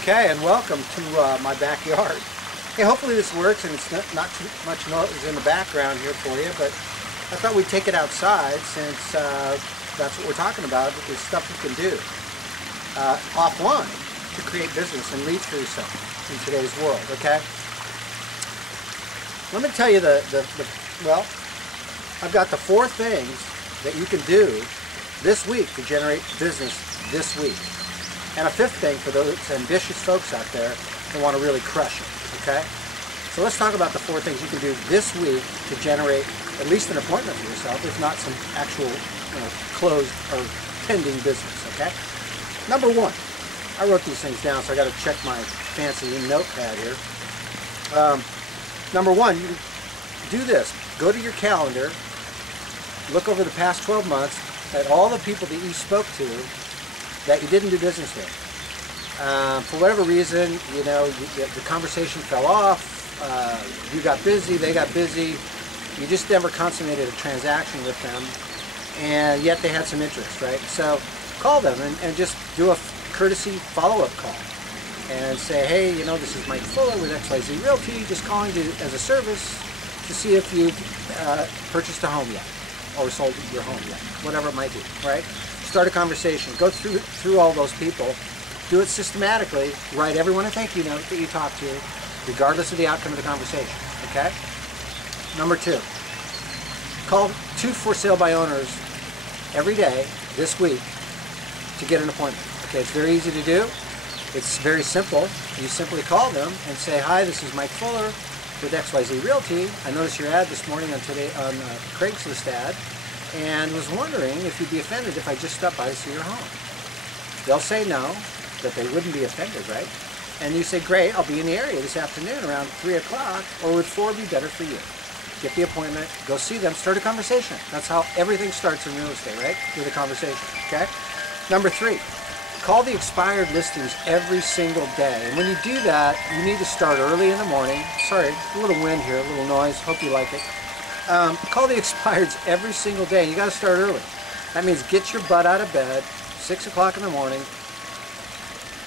Okay, and welcome to my backyard. Hey, hopefully this works and it's not too much noise in the background here for you, but I thought we'd take it outside since that's what we're talking about, is stuff you can do offline to create business and leads for yourself in today's world, okay? Let me tell you well, I've got the 4 things that you can do this week to generate business this week. And a 5th thing for those ambitious folks out there that want to really crush it, okay? So let's talk about the 4 things you can do this week to generate at least an appointment for yourself, if not some actual closed or pending business, okay? Number 1, I wrote these things down, so I got to check my fancy notepad here. Number 1, you do this. Go to your calendar, look over the past 12 months at all the people that you spoke to that you didn't do business with. For whatever reason, the conversation fell off, you got busy, they got busy, you just never consummated a transaction with them, and yet they had some interest, right? So call them and just do a courtesy follow-up call and say, hey, this is Mike Fuller with XYZ Realty, just calling you as a service to see if you've purchased a home yet or sold your home yet, whatever it might be, right? Start a conversation. Go through all those people. Do it systematically. Write everyone a thank you note that you talk to, regardless of the outcome of the conversation. Okay? Number 2, call 2 for sale by owners every day this week to get an appointment. Okay, it's very easy to do. It's very simple. You simply call them and say, hi, this is Mike Fuller with XYZ Realty. I noticed your ad this morning on Craigslist ad, and was wondering if you'd be offended if I just stopped by to see your home. They'll say no, that they wouldn't be offended, right? And you say, great, I'll be in the area this afternoon around 3 o'clock, or would 4 be better for you? Get the appointment, go see them, start a conversation. That's how everything starts in real estate, right? With a conversation, okay? Number 3, call the expired listings every single day. And when you do that, you need to start early in the morning. Sorry, a little wind here, a little noise, hope you like it. Call the expireds every single day. You got to start early. That means get your butt out of bed, 6 o'clock in the morning,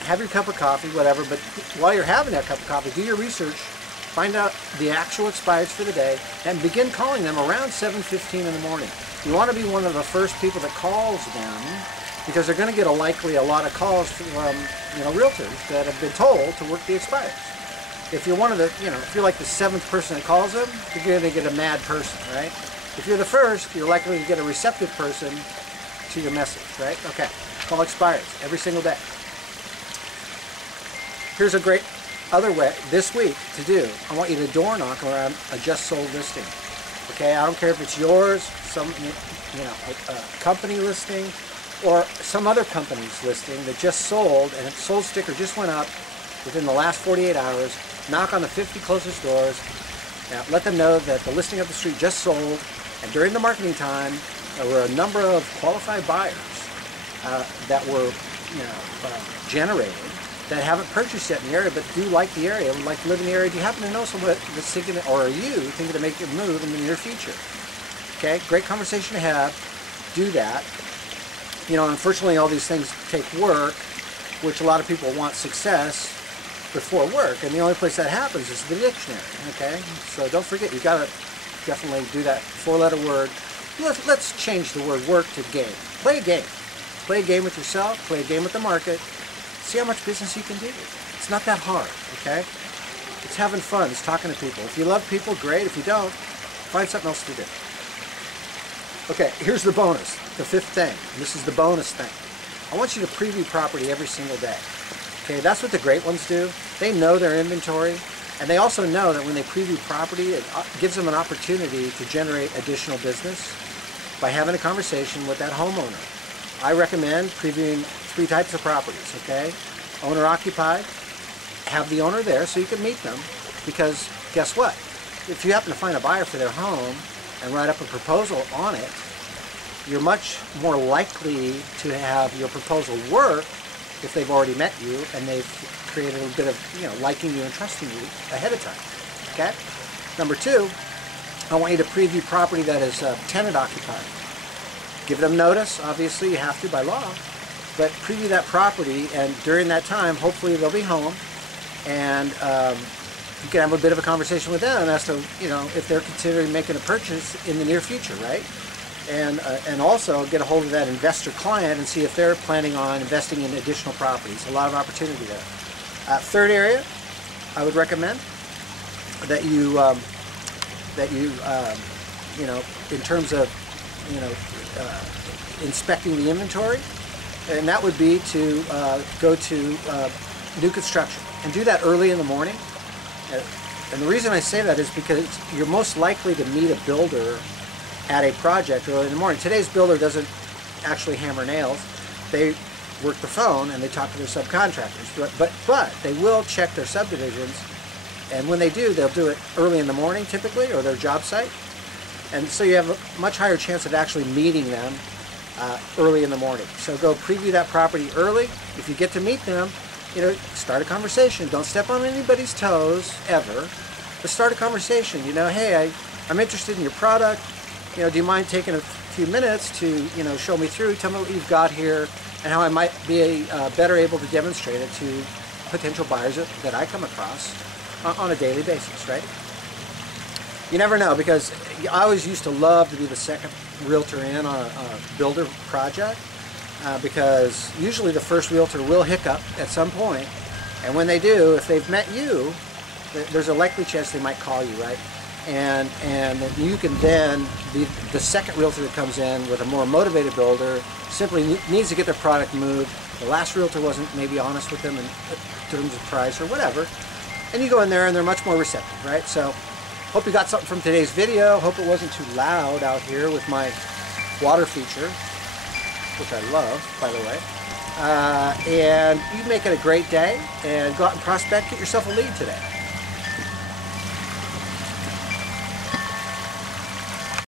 have your cup of coffee, whatever, but while you're having that cup of coffee, do your research, find out the actual expireds for the day, and begin calling them around 7:15 in the morning. You want to be one of the first people that calls them, because they're going to get a lot of calls from realtors that have been told to work the expireds. If you're one of the, if you're like the 7th person that calls them, you're going to get a mad person, right? If you're the first, you're likely to get a receptive person to your message, right? Okay, call expireds every single day. Here's a great other way this week to do. I want you to door knock around a just sold listing. Okay, I don't care if it's yours, some, a company listing, or some other company's listing that just sold, and its sold sticker just went up within the last 48 hours. Knock on the 50 closest doors. Now, let them know that the listing up the street just sold, and during the marketing time, there were a number of qualified buyers that were generated that haven't purchased yet in the area, but do like the area, would like to live in the area. Do you happen to know someone that's thinking, or are you thinking to make a move in the near future? Okay, great conversation to have. Do that. Unfortunately, all these things take work, which a lot of people want success before work, and the only place that happens is the dictionary, okay? So don't forget, you got to definitely do that 4-letter word. Let's change the word work to game. Play a game. Play a game with yourself, play a game with the market, see how much business you can do. It's not that hard, okay? It's having fun, it's talking to people. If you love people, great. If you don't, find something else to do. Okay, here's the bonus, the 5th thing. And this is the bonus thing. I want you to preview property every single day. Okay, that's what the great ones do. They know their inventory, and they also know that when they preview property, it gives them an opportunity to generate additional business by having a conversation with that homeowner. I recommend previewing 3 types of properties, okay? Owner occupied, have the owner there so you can meet them, because guess what? If you happen to find a buyer for their home and write up a proposal on it, you're much more likely to have your proposal work if they've already met you and they've created a bit of, liking you and trusting you ahead of time, okay? Number 2, I want you to preview property that is tenant occupied. Give them notice, obviously you have to by law, but preview that property, and during that time, hopefully they'll be home, and you can have a bit of a conversation with them as to, you know, if they're considering making a purchase in the near future, right? And also get a hold of that investor client and see if they're planning on investing in additional properties. A lot of opportunity there. Third area, I would recommend that you you know, in terms of, you know, inspecting the inventory, and that would be to go to new construction and do that early in the morning. And the reason I say that is because you're most likely to meet a builder at a project early in the morning. Today's builder doesn't actually hammer nails. They work the phone and they talk to their subcontractors. But they will check their subdivisions, and when they do, they'll do it early in the morning typically, or their job site. And so you have a much higher chance of actually meeting them early in the morning. So go preview that property early. If you get to meet them, you know, start a conversation. Don't step on anybody's toes ever, but start a conversation. You know, hey, I'm interested in your product. You know, do you mind taking a few minutes to, you know, show me through, tell me what you've got here, and how I might be better able to demonstrate it to potential buyers that I come across on a daily basis, right? You never know, because I always used to love to be the second realtor in on a builder project, because usually the first realtor will hiccup at some point, and when they do, if they've met you, there's a likely chance they might call you, right? And you can then be the second realtor that comes in with a more motivated builder, simply needs to get their product moved. The last realtor wasn't maybe honest with them in terms of price or whatever, and you go in there and they're much more receptive, right? So hope you got something from today's video. Hope it wasn't too loud out here with my water feature, which I love, by the way. And you make it a great day, and go out and prospect, get yourself a lead today.